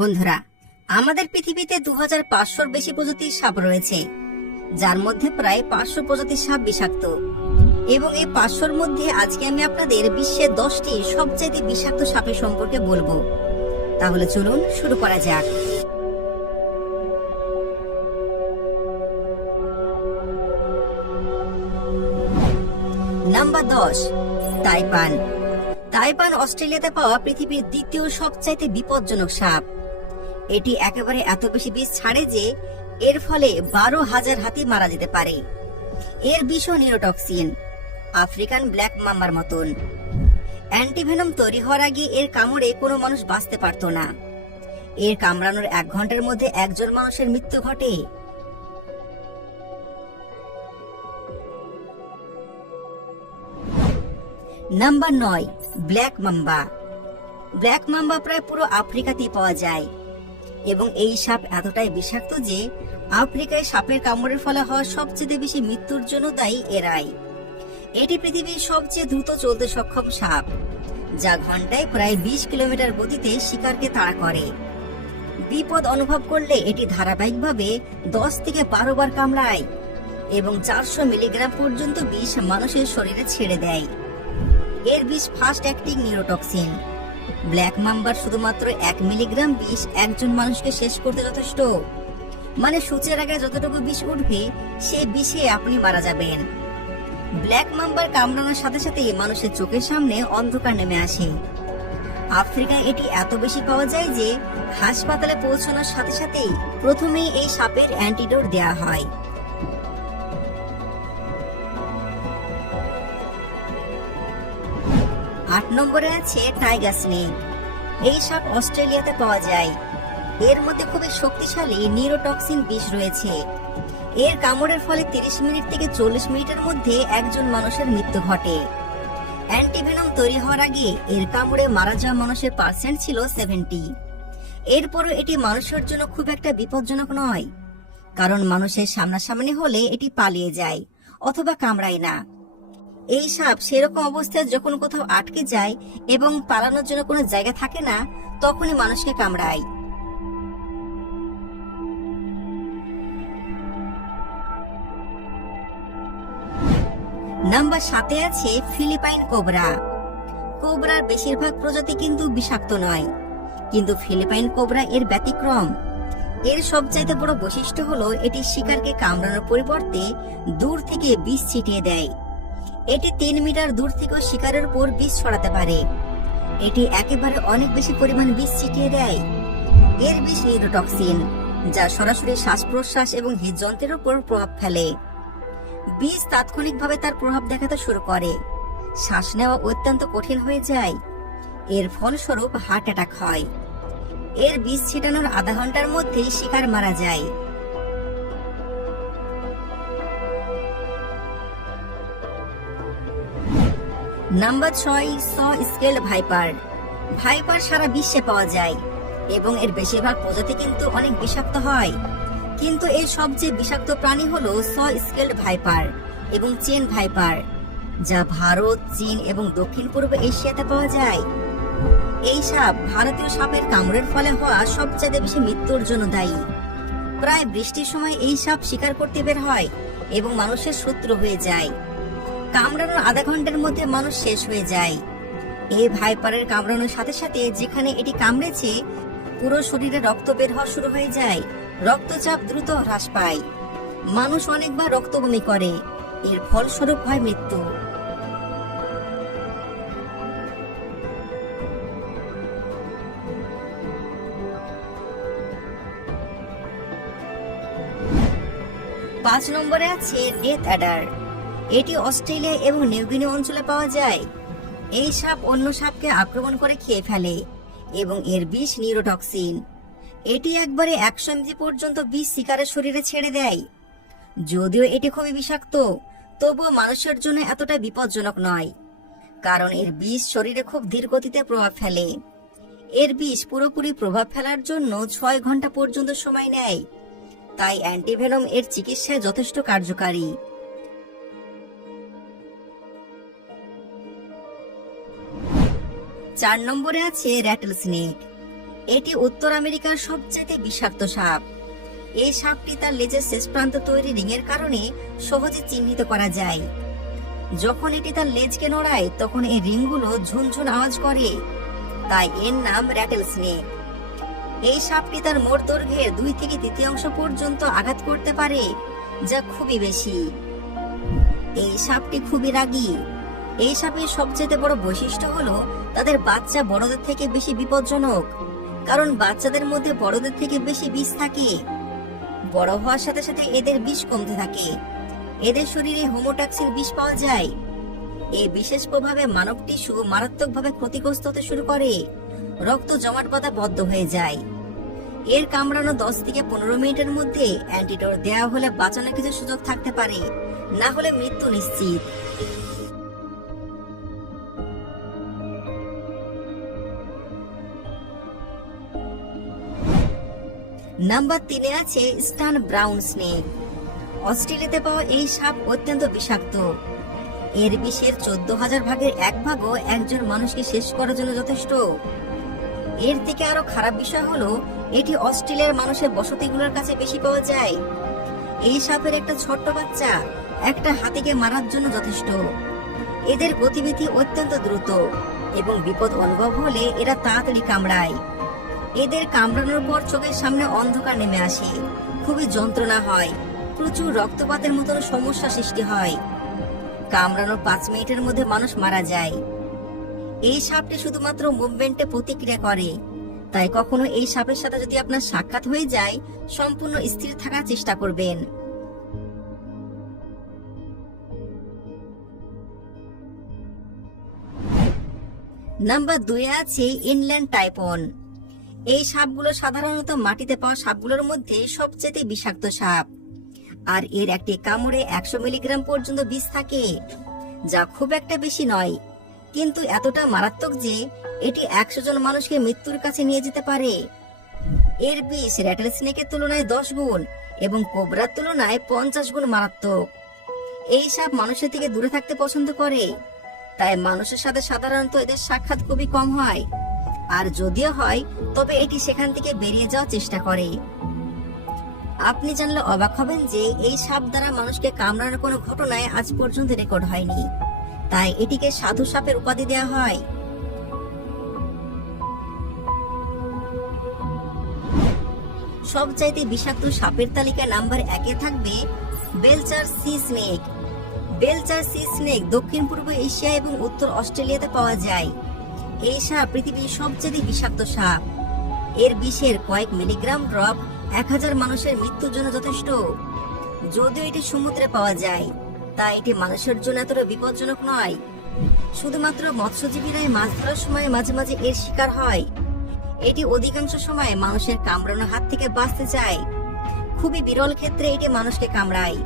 বন্ধুরা, আমাদের পৃথিবীতে 2500-র বেশি প্রজাতির সাপ রয়েছে, যার মধ্যে প্রায় 500 প্রজাতির সাপ বিষাক্ত। এবং এই 500-র মধ্যে আজকে আমি আপনাদের বিশ্বের 10টি সবচাইতে বিষাক্ত সাপের সম্পর্কে বলবো। তাহলে চলুন শুরু করা যাক। নাম্বার 10, তাইপান। তাইপান অস্ট্রেলিয়াতে পাওয়া পৃথিবীর দ্বিতীয় সবচাইতে বিপজ্জনক সাপ। এটি একেবারে এত বেশি বিষ ছাড়ে যে এর ফলে 12,000 হাতি মারা যেতে পারে। এর বিষও নিউরোটক্সিন, আফ্রিকান ব্ল্যাক মাম্বার মতন। অ্যান্টিভেনম তৈরি হওয়ার আগে এর কামড়ে কোনো মানুষ বাঁচতে পারত না। এর কামড়ানোর 1 ঘন্টার মধ্যে একজন মানুষের মৃত্যু ঘটে। Number 9, black mamba. Black mamba প্রায় পুরো আফ্রিকাতেই পাওয়া যায় এবং এই সাপ এতটাই বিষাক্ত যে আফ্রিকায় সাপের কামড়ের ফলে হওয়া সবচেয়ে বেশি মৃত্যুর জন্য দায়ী এরাই। এটি পৃথিবীর সবচেয়ে দ্রুত চলতে সক্ষম সাপ, যা ঘন্টায় প্রায় 20 কিলোমিটার গতিতে শিকারকে তাড়া করে। বিপদ অনুভব করলে এটি ধারাবাহিকভাবে 10 থেকে 12 বার কামড়ায় এবং 400 মিলিগ্রাম পর্যন্ত বিষ মানুষের শরীরে ছেড়ে দেয়। এর বিষ ফাস্ট অ্যাক্টিং নিউরোটক্সিন। ব্ল্যাক মাম্বার শুধুমাত্র 1 মিলিগ্রাম বিষ একজন মানুষকে শেষ করতে যথেষ্ট। মানে সূচের আগে যতটুকু বিষ উঠবে সেই বিষে আপনি মারা যাবেন। ব্ল্যাক মাম্বার কামড়ানোর সাথে সাথে মানুষের চোখের সামনে অন্ধকার নেমে আসে। আফ্রিকায় এটি এত বেশি পাওয়া যায় যে হাসপাতালে পৌঁছানোর সাথে সাথেই প্রথমেই এই সাপের অ্যান্টিডোট দেয়া হয়। আট নম্বরে আছে টাইগার স্নেক। এই সাপ অস্ট্রেলিয়াতে পাওয়া যায়। এর মধ্যে খুবই শক্তিশালী নিউরোটক্সিন বিষ রয়েছে। এর কামড়ের ফলে 30 মিনিট থেকে 40 মিনিটের মধ্যে একজন মানুষের মৃত্যু ঘটে। অ্যান্টিভেনম তৈরি হওয়ার আগে এর কামড়ে মারা যাওয়া মানুষের পার্সেন্ট ছিল 70। এরপরও এটি মানুষের জন্য খুব একটা বিপজ্জনক নয়, কারণ মানুষের সামনাসামনি হলে এটি পালিয়ে যায় অথবা কামড়ায় না। এই সাপ সেরকম অবস্থায় যখন কোথাও আটকে যায় এবং পালানোর জন্য কোনো জায়গা থাকে না, তখনই মানুষকে কামড়ায়। নাম্বার 7-এ আছে ফিলিপাইন কোবরা। কোবরার বেশিরভাগ প্রজাতি কিন্তু বিষাক্ত নয়, কিন্তু ফিলিপাইন কোবরা এর ব্যতিক্রম। এর সবচাইতে বড় বৈশিষ্ট্য হলো এটি শিকারকে কামড়ানোর পরিবর্তে দূর থেকে বিষ ছিটিয়ে দেয়। এটি 3 মিটার দূর থেকেও শিকারের উপর বিষ ছড়াতে পারে। এটি একেবারে অনেক বেশি পরিমাণ বিষ ছিটিয়ে দেয়। এর বিষ নিউরোটক্সিন, যা সরাসরি শ্বাস প্রশ্বাস এবং হৃদযন্ত্রের উপর প্রভাব ফেলে। বিষ তাৎক্ষণিকভাবে তার প্রভাব দেখাতে শুরু করে। শ্বাস নেওয়া অত্যন্ত কঠিন হয়ে যায়। এর ফলস্বরূপ হার্ট অ্যাটাক হয়। এর বিষ ছিটানোর আধা ঘন্টার মধ্যেই শিকার মারা যায়। Number 6, skilled viper. ভাইপার সারা বিশ্বে পাওয়া যায় এবং এর বেশিরভাগ প্রজাতি কিন্তু অনেক বিষাক্ত হয়। কিন্তু এর সবচেয়ে বিষাক্ত প্রাণী হলো স্কেলড ভাইপার এবং চেন ভাইপার, যা ভারত, চীন এবং দক্ষিণ পূর্ব এশিয়াতে পাওয়া যায়। এই সাপ ভারতীয় সাপের কামড়ের ফলে হওয়া সবচেয়ে বেশি মৃত্যুর জন্য দায়ী। প্রায় বৃষ্টির সময় এই সাপ শিকার করতে বের হয় এবং মানুষের শত্রু হয়ে যায়। কামড়ানোর আধা ঘন্টার মধ্যে মানুষ শেষ হয়ে যায়। এই ভাইপারের কামড়ানোর সাথে সাথে যেখানে এটি কামড়েছে পুরো শরীরে রক্ত বের হওয়া শুরু হয়ে যায়। রক্তচাপ দ্রুত হ্রাস পায়। মানুষ অনেকবার রক্ত বমি করে। এর ফলস্বরূপ হয় মৃত্যু। পাঁচ নম্বরে আছে ডেথ অ্যাডার। এটি অস্ট্রেলিয়া এবং নিউগিনি অঞ্চলে পাওয়া যায়। এই সাপ অন্য সাপকে আক্রমণ করে খেয়ে ফেলে এবং এর বিষ নিউরোটক্সিন। এটি একবারে 100 mg পর্যন্ত বিষ শিকারের শরীরে ছেড়ে দেয়। যদিও এটি খুবই বিষাক্ত, তবুও মানুষের জন্য এতটা বিপজ্জনক নয়, কারণ এর বিষ শরীরে খুব ধীর গতিতে প্রভাব ফেলে। এর বিষ পুরোপুরি প্রভাব ফেলার জন্য 6 ঘন্টা পর্যন্ত সময় নেয়। তাই অ্যান্টিভেনম এর চিকিৎসায় যথেষ্ট কার্যকারী। 4 নম্বরে আছে র্যাটল স্নেক। এটি উত্তর আমেরিকার সবচেয়ে বিষাক্ত সাপ। এই সাপটি তার লেজের শেষ প্রান্ত তৈরি রিংয়ের কারণে সহজে চিহ্নিত করা যায়। যখন এটি তার লেজকে নড়ায় তখন এই রিংগুলো ঝুনঝুন আওয়াজ করে, তাই এর নাম র্যাটেল স্নেক। এই সাপটি তার মোট দৈর্ঘ্যের 2 থেকে 3/4 পর্যন্ত আঘাত করতে পারে, যা খুবই বেশি। এই সাপটি খুবই রাগী। এই সাপের সবচেয়ে বড় বৈশিষ্ট্য হলো তাদের বাচ্চা বড়দের থেকে বেশি বিপজ্জনক, কারণ বাচ্চাদের মধ্যে বড়দের থেকে বেশি বিষ থাকে। বড় হওয়ার সাথে সাথে এদের বিষ কমতে থাকে। এদের শরীরে হোমোটক্সিন বিষ পাওয়া যায়। এই বিশেষ প্রভাবে মানব টিস্যু মারাত্মকভাবে ক্ষতিগ্রস্ত হতে শুরু করে, রক্ত জমাট বাঁধা বদ্ধ হয়ে যায়। এর কামড়ানো 10 থেকে 15 মিনিটের মধ্যে অ্যান্টিডোট দেওয়া হলে বাঁচানোর কিছু সুযোগ থাকতে পারে, না হলে মৃত্যু নিশ্চিত। নাম্বার 3-এ আছে স্টান ব্রাউন স্নেক। অস্ট্রেলিয়াতে পাওয়া এই সাপ অত্যন্ত বিষাক্ত। এর বিষের 14,000 ভাগের 1 ভাগও একজন মানুষকে শেষ করার জন্য যথেষ্ট। এর থেকে আরো খারাপ বিষয় হলো এটি অস্ট্রেলিয়ার মানুষের বসতিগুলোর কাছে বেশি পাওয়া যায়। এই সাপের একটা ছোট্ট বাচ্চা একটা হাতিকে মারার জন্য যথেষ্ট। এদের গতিবিধি অত্যন্ত দ্রুত এবং বিপদ অনুভব হলে এরা তাড়াতাড়ি কামড়ায়। এদের কামড়ানোর পর চোখের সামনে অন্ধকার নেমে আসে, খুবই যন্ত্রণা হয়, প্রচুর রক্তপাতের মতন সমস্যা সৃষ্টি হয়। কামড়ানোর 5 মিনিটের মধ্যে মানুষ মারা যায়। এই সাপটি শুধুমাত্র মুভমেন্টে প্রতিক্রিয়া করে, তাই কখনো এই সাপের সাথে যদি আপনার সাক্ষাৎ হয়ে যায় সম্পূর্ণ স্থির থাকার চেষ্টা করবেন। নাম্বার 2-এ আছে ইনল্যান্ড টাইফন। এই সাপগুলো সাধারণত মাটিতে পাওয়া সাপগুলোর মধ্যে সবচেয়ে বিষাক্ত সাপ, আর এর একটি কামড়ে 100 মিলিগ্রাম পর্যন্ত বিষ থাকে, যা খুব একটা বেশি নয়, কিন্তু এতটা মারাত্মক যে এটি 100 জন মানুষকে মৃত্যুর কাছে নিয়ে যেতে পারে। এর বিষ র্যাটেল স্নেকের তুলনায় 10 গুণ এবং কোবরার তুলনায় 50 গুণ মারাত্মক। এই সাপ মানুষের থেকে দূরে থাকতে পছন্দ করে, তাই মানুষের সাথে সাধারণত এদের সাক্ষাৎ খুবই কম হয়, আর যদিও হয় তবে এটি সেখান থেকে বেরিয়ে যাওয়ার চেষ্টা করে। আপনি জানলে অবাক হবেন যে এই সাপ দ্বারা মানুষকে কামড়ানোর কোনো ঘটনায় আজ পর্যন্ত রেকর্ড হয়নি, তাই এটিকে সাধু সাপের উপাধি দেওয়া হয়। সবচাইতে বিষাক্ত সাপের তালিকায় নাম্বার 1-এ থাকবে Belcher C snake. Belcher C snake দক্ষিণ পূর্ব এশিয়া এবং উত্তর অস্ট্রেলিয়াতে পাওয়া যায়। এই সাপ পৃথিবীর সবচেয়ে বিষাক্ত সাপ। এর বিষের কয়েক মিলিগ্রাম ড্রপ 1000 মানুষের মৃত্যুর জন্য যথেষ্ট। যদিও এটি সমুদ্রে পাওয়া যায়, তাই এটি মানুষের জন্য এতটা বিপজ্জনক নয়। শুধুমাত্র মৎস্যজীবীরাই মাছ ধরার সময় মাঝে মাঝে এর শিকার হয়। এটি অধিকাংশ সময় মানুষের কামড়ানোর হাত থেকে বাঁচতে চায়। খুবই বিরল ক্ষেত্রে এটি মানুষকে কামড়ায়।